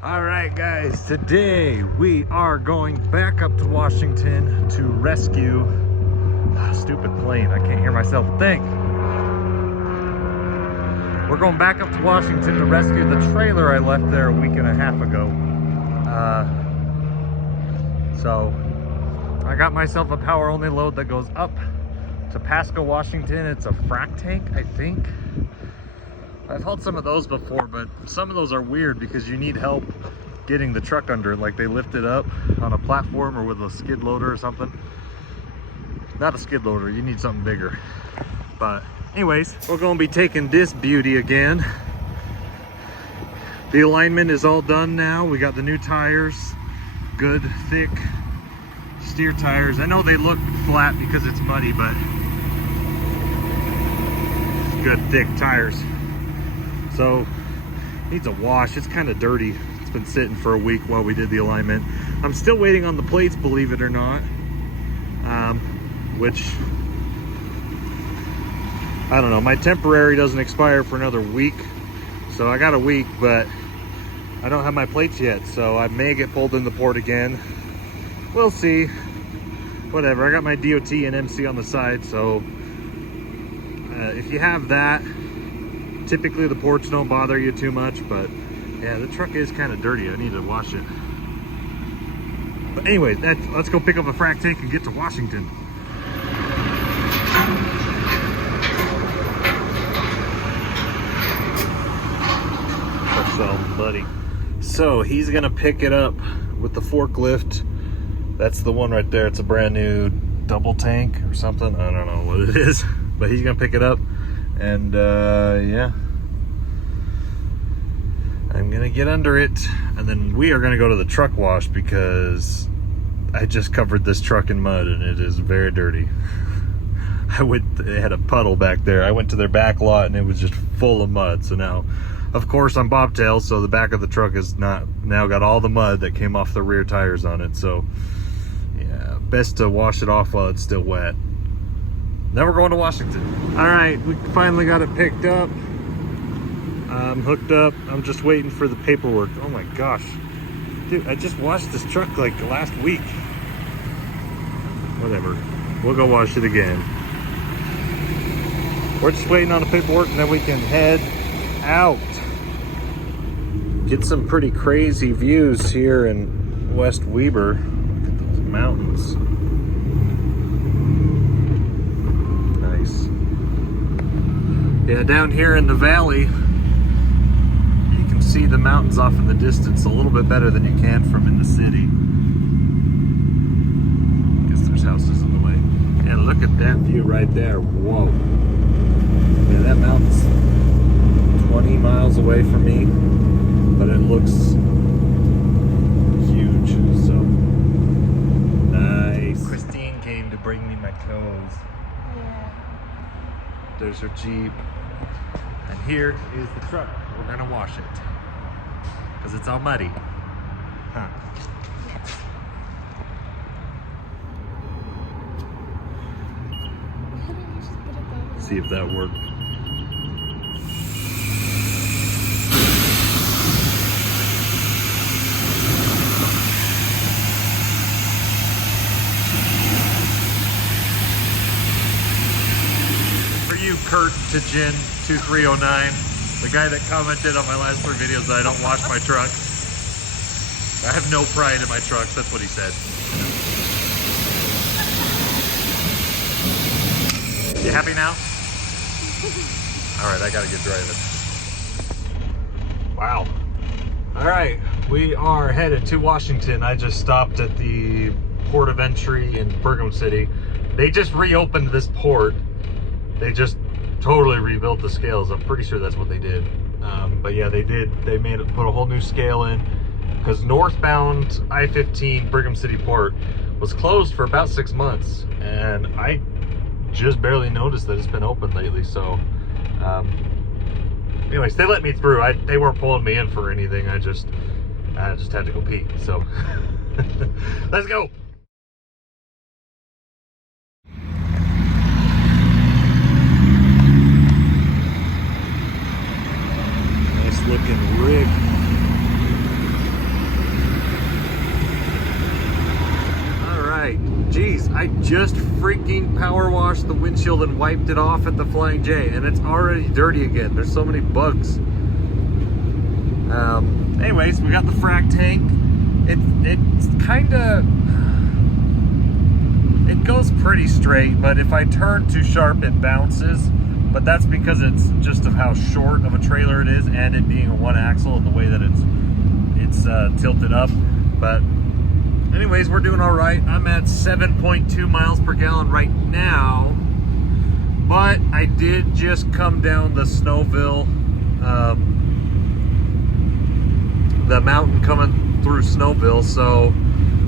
All right, guys, today we are going back up to Washington to rescue stupid plane. I can't hear myself think. We're going back up to Washington to rescue the trailer I left there a week and a half ago. So I got myself a power only load that goes up to Pasco, Washington. It's a frac tank, I think. I've hauled some of those before, but some of those are weird because you need help getting the truck under it. Like they lift it up on a platform or with a skid loader or something. Not a skid loader, you need something bigger. But anyways, we're gonna be taking this beauty again. The alignment is all done now. We got the new tires, good thick steer tires. I know they look flat because it's muddy, but good thick tires. So needs a wash. It's kind of dirty. It's been sitting for a week while we did the alignment. I'm still waiting on the plates, believe it or not, which I don't know. My temporary doesn't expire for another week, so I got a week, but I don't have my plates yet, so I may get pulled in the port again. We'll see. Whatever. I got my DOT and MC on the side, so if you have that, typically the ports don't bother you too much, but yeah, the truck is kind of dirty. I need to wash it. But anyway, let's go pick up a frac tank and get to Washington. That's all muddy. So he's gonna pick it up with the forklift. That's the one right there. It's a brand new double tank or something. I don't know what it is, but he's gonna pick it up. And yeah, I'm gonna get under it, and then we are gonna go to the truck wash because I just covered this truck in mud and it is very dirty. They had a puddle back there. I went to their back lot and it was just full of mud. So now, of course, I'm bobtail, so the back of the truck is now got all the mud that came off the rear tires on it. So yeah, best to wash it off while it's still wet. Now we're going to Washington. All right, we finally got it picked up. I'm hooked up. I'm just waiting for the paperwork. Oh my gosh. Dude, I just washed this truck like last week. Whatever. We'll go wash it again. We're just waiting on the paperwork and then we can head out. Get some pretty crazy views here in West Weber. Look at those mountains. Yeah, down here in the valley, you can see the mountains off in the distance a little bit better than you can from in the city. Guess there's houses in the way. Yeah, look at that view right there. Whoa. Yeah, that mountain's 20 miles away from me, but it looks huge, so nice. Christine came to bring me my clothes. Yeah. There's her Jeep. And here is the truck. We're gonna wash it. Because it's all muddy. Huh. Yes. See if that worked. Kurt to Jen 2309, the guy that commented on my last 3 videos that I don't wash my trucks. I have no pride in my trucks, that's what he said. You happy now? All right, I gotta get driving. Wow. All right, we are headed to Washington. I just stopped at the port of entry in Bergen City. They just reopened this port. They just totally rebuilt the scales. I'm pretty sure that's what they did. But yeah, they did. They put a whole new scale in because northbound I-15 Brigham City Port was closed for about 6 months, and I just barely noticed that it's been open lately. So anyways, they let me through. They weren't pulling me in for anything. I just had to go pee. So let's go. Looking rig. washed the windshield and wiped it off at the Flying J, and it's already dirty again. There's so many bugs. Anyways, we got the frac tank. It's kind of, it goes pretty straight, but if I turn too sharp, it bounces. But that's because it's just of how short of a trailer it is, and it being a one axle and the way that it's tilted up. But anyways, we're doing all right. I'm at 7.2 miles per gallon right now, but I did just come down the Snowville, the mountain coming through Snowville. So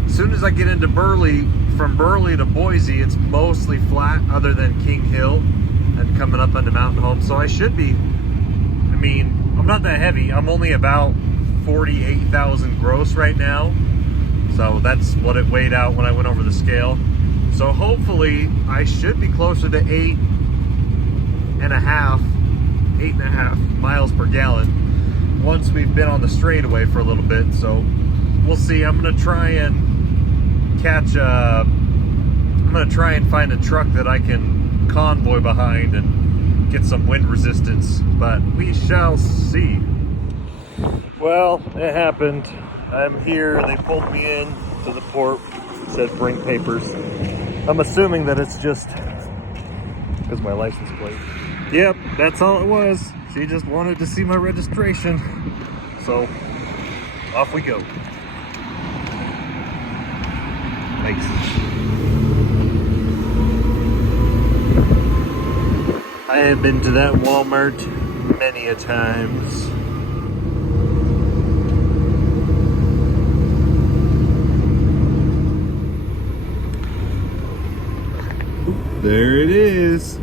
as soon as I get into Burley, from Burley to Boise, it's mostly flat other than King Hill and coming up onto Mountain Home. So I should be, I mean, I'm not that heavy. I'm only about 48,000 gross right now. So that's what it weighed out when I went over the scale. So hopefully I should be closer to 8.5 miles per gallon once we've been on the straightaway for a little bit. So we'll see. I'm gonna try and catch I'm gonna try and find a truck that I can convoy behind and get some wind resistance, but we shall see. Well, it happened. I'm here. They pulled me in to the port, said bring papers. I'm assuming that it's just because my license plate. Yep, that's all it was. She just wanted to see my registration. So off we go. Thanks. I have been to that Walmart many a times. There it is.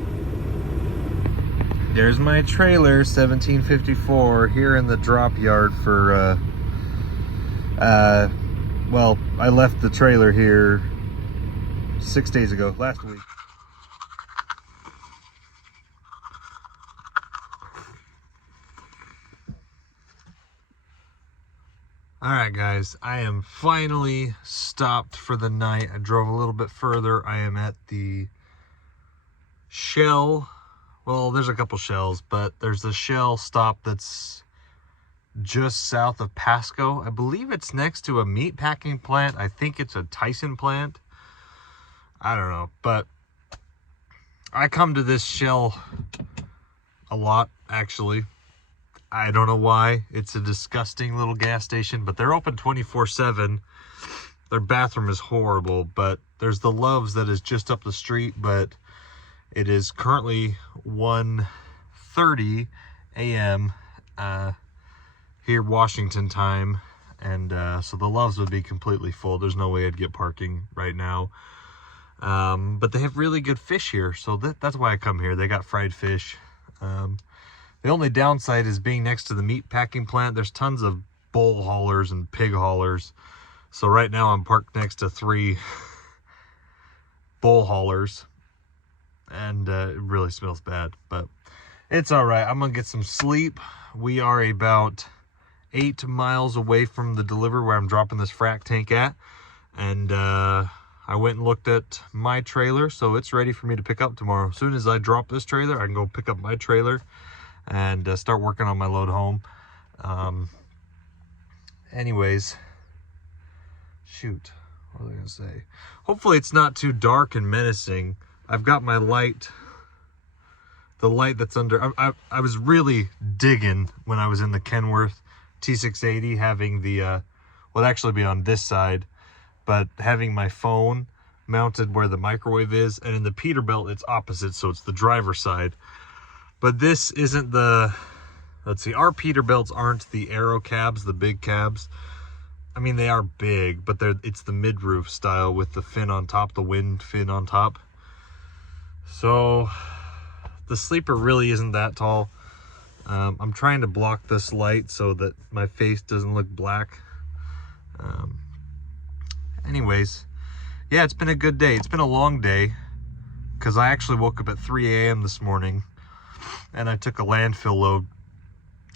There's my trailer, 1754, here in the drop yard for, well, I left the trailer here 6 days ago, last week. All right, guys, I am finally stopped for the night. I drove a little bit further. I am at the Shell. Well, there's a couple Shells, but there's a Shell stop that's just south of Pasco. I believe it's next to a meat packing plant. I think it's a Tyson plant. I don't know, but I come to this Shell a lot, actually. I don't know why. It's a disgusting little gas station, but they're open 24/7. Their bathroom is horrible, but there's the Love's that is just up the street, but it is currently 1:30 a.m. Here Washington time, and so the Love's would be completely full. There's no way I'd get parking right now, but they have really good fish here, so that's why I come here. They got fried fish. The only downside is being next to the meat packing plant. There's tons of bull haulers and pig haulers, so right now I'm parked next to 3 bull haulers, and it really smells bad, but it's all right. I'm gonna get some sleep. We are about 8 miles away from the delivery where I'm dropping this frac tank at, and I went and looked at my trailer, so it's ready for me to pick up tomorrow. As soon as I drop this trailer, I can go pick up my trailer and start working on my load home. Anyways, shoot, what was I gonna say? Hopefully it's not too dark and menacing. I've got my light, the light that's under, I was really digging when I was in the Kenworth T680, having the, well, it'd actually be on this side, but having my phone mounted where the microwave is, and in the Peterbilt it's opposite, so it's the driver's side. But this isn't the, let's see, our Peterbilts aren't the aero cabs, the big cabs. I mean, they are big, but it's the mid-roof style with the fin on top, the wind fin on top. So the sleeper really isn't that tall. I'm trying to block this light so that my face doesn't look black. Anyways, yeah, it's been a good day. It's been a long day because I actually woke up at 3 a.m. this morning and I took a landfill load.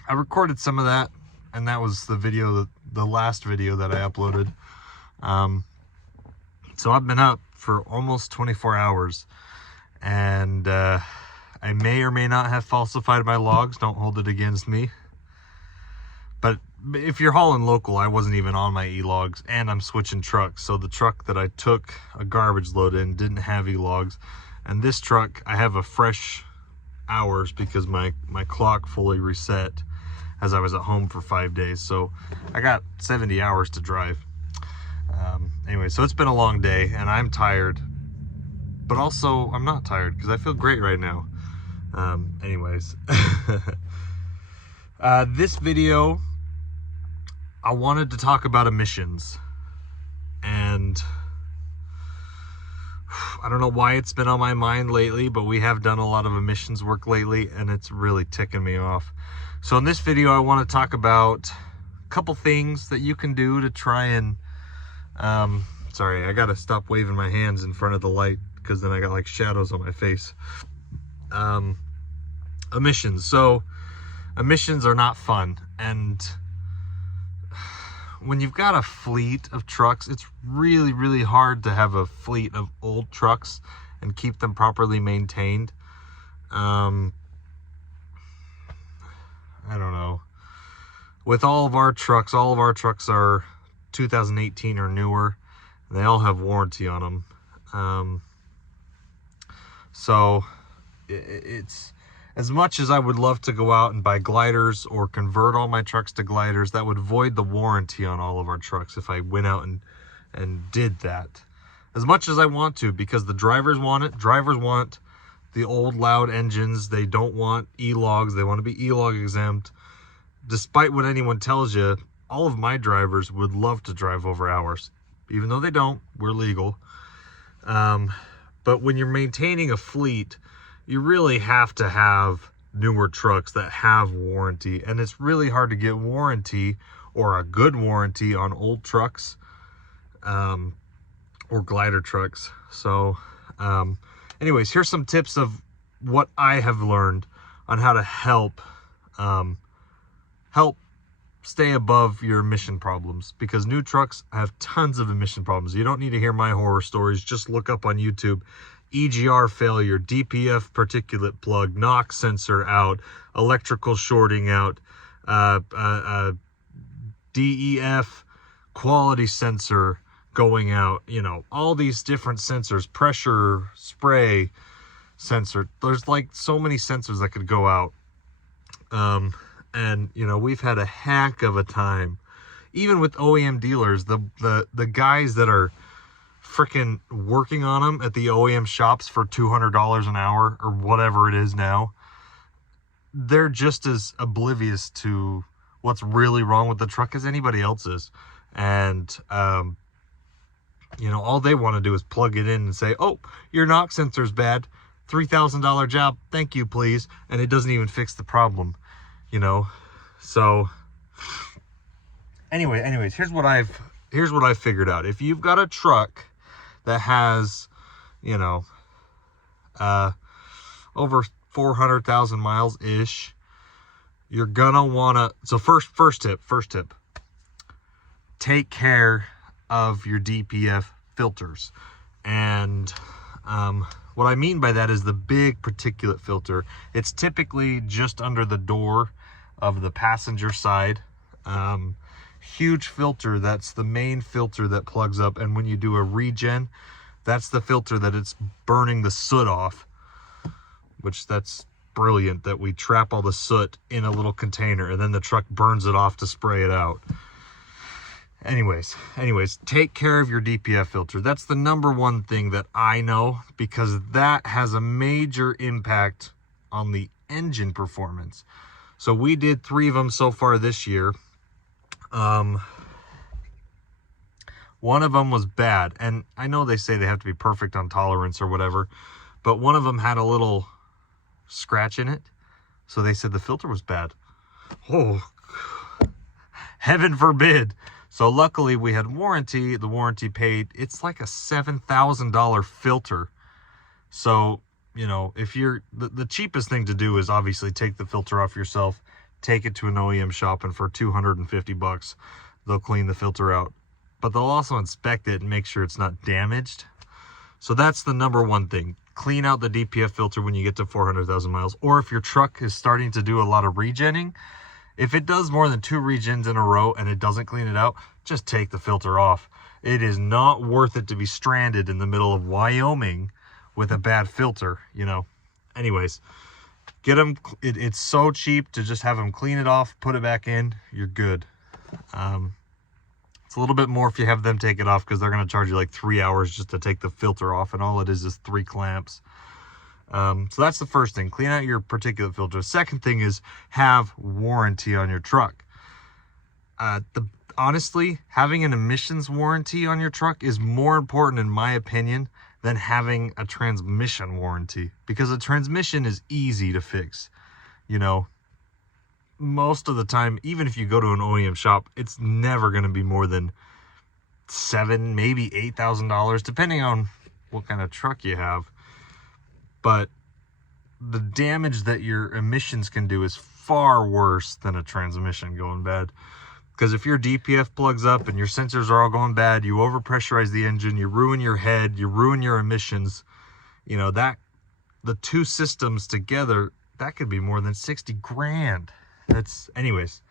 I recorded some of that, and that was the video, the last video that I uploaded. So I've been up for almost 24 hours, And I may or may not have falsified my logs. Don't hold it against me. But if you're hauling local, I wasn't even on my e-logs, and I'm switching trucks. So the truck that I took a garbage load in didn't have e-logs. And this truck, I have a fresh hours because my clock fully reset as I was at home for 5 days. So I got 70 hours to drive. Anyway, so it's been a long day and I'm tired, but also I'm not tired because I feel great right now. Anyways, this video, I wanted to talk about emissions, and I don't know why it's been on my mind lately, but we have done a lot of emissions work lately and it's really ticking me off. So in this video, I want to talk about a couple things that you can do to try and, sorry, I got to stop waving my hands in front of the light because then I got like shadows on my face. Emissions. So emissions are not fun. And when you've got a fleet of trucks, it's really, really hard to have a fleet of old trucks and keep them properly maintained. I don't know. With all of our trucks are 2018 or newer. They all have warranty on them. So it's, as much as I would love to go out and buy gliders or convert all my trucks to gliders, that would void the warranty on all of our trucks if I went out and did that. As much as I want to, because the drivers want it. Drivers want the old loud engines. They don't want e-logs. They want to be e-log exempt. Despite what anyone tells you, all of my drivers would love to drive over hours. Even though they don't, we're legal. But when you're maintaining a fleet, you really have to have newer trucks that have warranty. And it's really hard to get warranty or a good warranty on old trucks or glider trucks. So anyways, here's some tips of what I have learned on how to help stay above your emission problems, because new trucks have tons of emission problems. You don't need to hear my horror stories. Just look up on YouTube: EGR failure, DPF particulate plug, NOx sensor out, electrical shorting out, DEF quality sensor going out, you know, all these different sensors, pressure, spray sensor. There's like so many sensors that could go out. And you know, we've had a heck of a time, even with OEM dealers, the guys that are freaking working on them at the OEM shops for $200 an hour or whatever it is now. They're just as oblivious to what's really wrong with the truck as anybody else is. And, you know, all they want to do is plug it in and say, oh, your NOx sensor's bad. $3,000 job. Thank you, please. And it doesn't even fix the problem, you know? So anyways, here's what I've figured out. If you've got a truck that has, you know, over 400,000 miles ish, you're gonna wanna, so first tip, take care of your DPF filters. And what I mean by that is the big particulate filter. It's typically just under the door of the passenger side. Huge filter, that's the main filter that plugs up, and when you do a regen, that's the filter that it's burning the soot off, which that's brilliant that we trap all the soot in a little container and then the truck burns it off to spray it out. Anyways, take care of your DPF filter. That's the number one thing that I know, because that has a major impact on the engine performance. So we did 3 of them so far this year. One of them was bad, and I know they say they have to be perfect on tolerance or whatever, but one of them had a little scratch in it, so they said the filter was bad. Oh, heaven forbid. So luckily we had warranty. The warranty paid. It's like a $7,000 filter. So, you know, if you're, the cheapest thing to do is obviously take the filter off yourself, take it to an OEM shop, and for $250 they'll clean the filter out. But they'll also inspect it and make sure it's not damaged. So that's the number one thing. clean out the DPF filter when you get to 400,000 miles. Or if your truck is starting to do a lot of regenning, if it does more than 2 regens in a row and it doesn't clean it out, just take the filter off. It is not worth it to be stranded in the middle of Wyoming with a bad filter, you know. Anyways, get them. It's so cheap to just have them clean it off, put it back in, you're good. It's a little bit more if you have them take it off, because they're going to charge you like 3 hours just to take the filter off, and all it is 3 clamps. So that's the first thing. Clean out your particulate filter. Second thing is have warranty on your truck. Honestly, having an emissions warranty on your truck is more important, in my opinion, than having a transmission warranty, because a transmission is easy to fix. You know, most of the time, even if you go to an OEM shop, it's never going to be more than $7,000, maybe $8,000, depending on what kind of truck you have. But the damage that your emissions can do is far worse than a transmission going bad. Because if your DPF plugs up and your sensors are all going bad, you overpressurize the engine, you ruin your head, you ruin your emissions, you know, that the 2 systems together, that could be more than 60 grand. Anyways,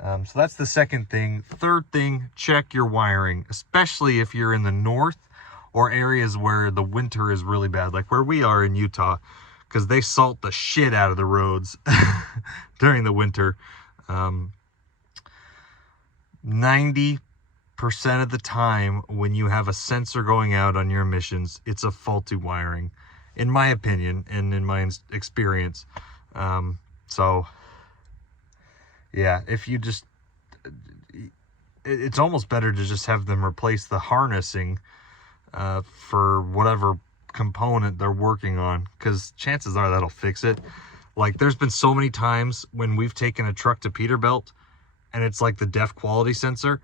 so that's the second thing. Third thing, check your wiring, especially if you're in the north or areas where the winter is really bad, like where we are in Utah, because they salt the shit out of the roads during the winter. 90% of the time when you have a sensor going out on your emissions, it's a faulty wiring, in my opinion and in my experience. So yeah, if you just, it's almost better to just have them replace the harnessing for whatever component they're working on, because chances are that'll fix it. Like, there's been so many times when we've taken a truck to Peterbilt and it's like the def quality sensor,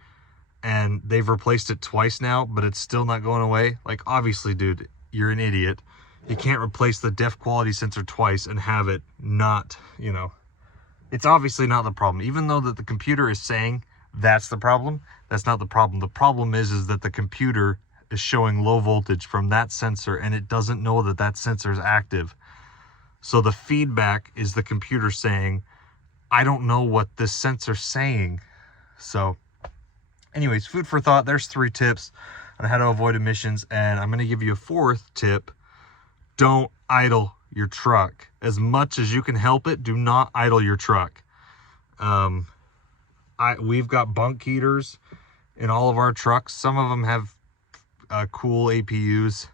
and they've replaced it twice now, but it's still not going away. Like, obviously, dude, you're an idiot. You can't replace the def quality sensor twice and have it not, you know, it's obviously not the problem. Even though that the computer is saying that's the problem, that's not the problem. The problem is that the computer is showing low voltage from that sensor, and it doesn't know that that sensor is active. So the feedback is the computer saying, I don't know what this sensor's saying. So anyways, food for thought. There's 3 tips on how to avoid emissions, and I'm going to give you a 4th tip. Don't idle your truck. As much as you can help it, do not idle your truck. We've got bunk heaters in all of our trucks. Some of them have cool APUs.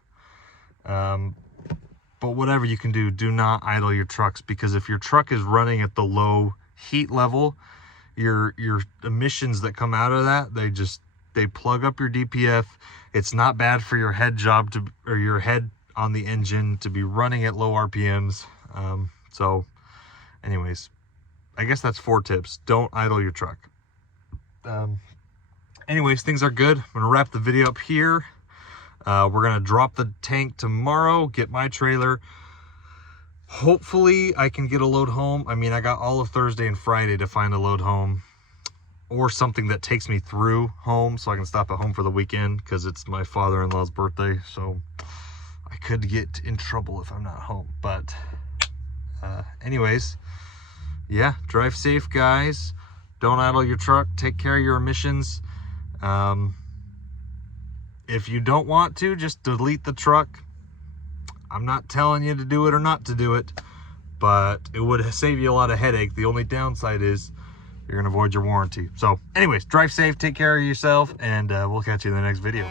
But whatever you can do, do not idle your trucks, because if your truck is running at the low heat level, your emissions that come out of that, they plug up your DPF. It's not bad for your head job or your head on the engine to be running at low RPMs. So anyways, I guess that's 4 tips. Don't idle your truck. Anyways, things are good. I'm gonna wrap the video up here. We're gonna drop the tank tomorrow, get my trailer. Hopefully I can get a load home. I mean, I got all of Thursday and Friday to find a load home, or something that takes me through home so I can stop at home for the weekend, because it's my father-in-law's birthday, so I could get in trouble if I'm not home. But anyways, yeah, drive safe, guys. Don't idle your truck. Take care of your emissions. If you don't want to, just delete the truck. I'm not telling you to do it or not to do it, but it would save you a lot of headache. The only downside is you're going to avoid your warranty. So anyways, drive safe, take care of yourself, and we'll catch you in the next video.